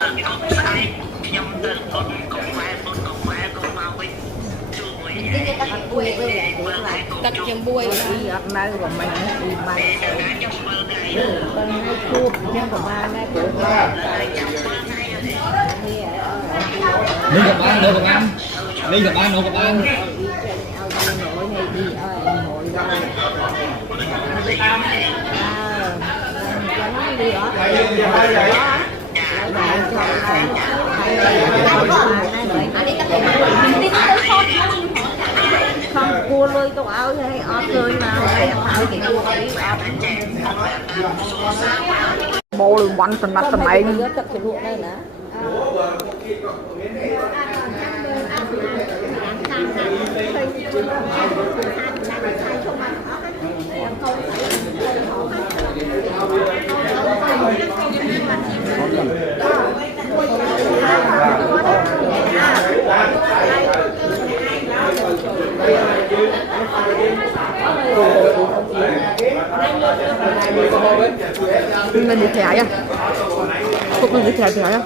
Cắt chém bùi đi ở nơi của mình đi bay con hay chụp nhưng của ba này của ba Linh gặp ăn, đâu gặp ăn. Linh gặp ăn, đâu gặp ăn. nổi này đi hội rồi cho nó đi ở không cua lôi tao áo hay ọt lôi nào phải phải cái cua ấy bồ quanh tầm mặt tầm ấy tất cái ruộng đây nữa mình đi thẻ à? Cục mình đi thẻ à?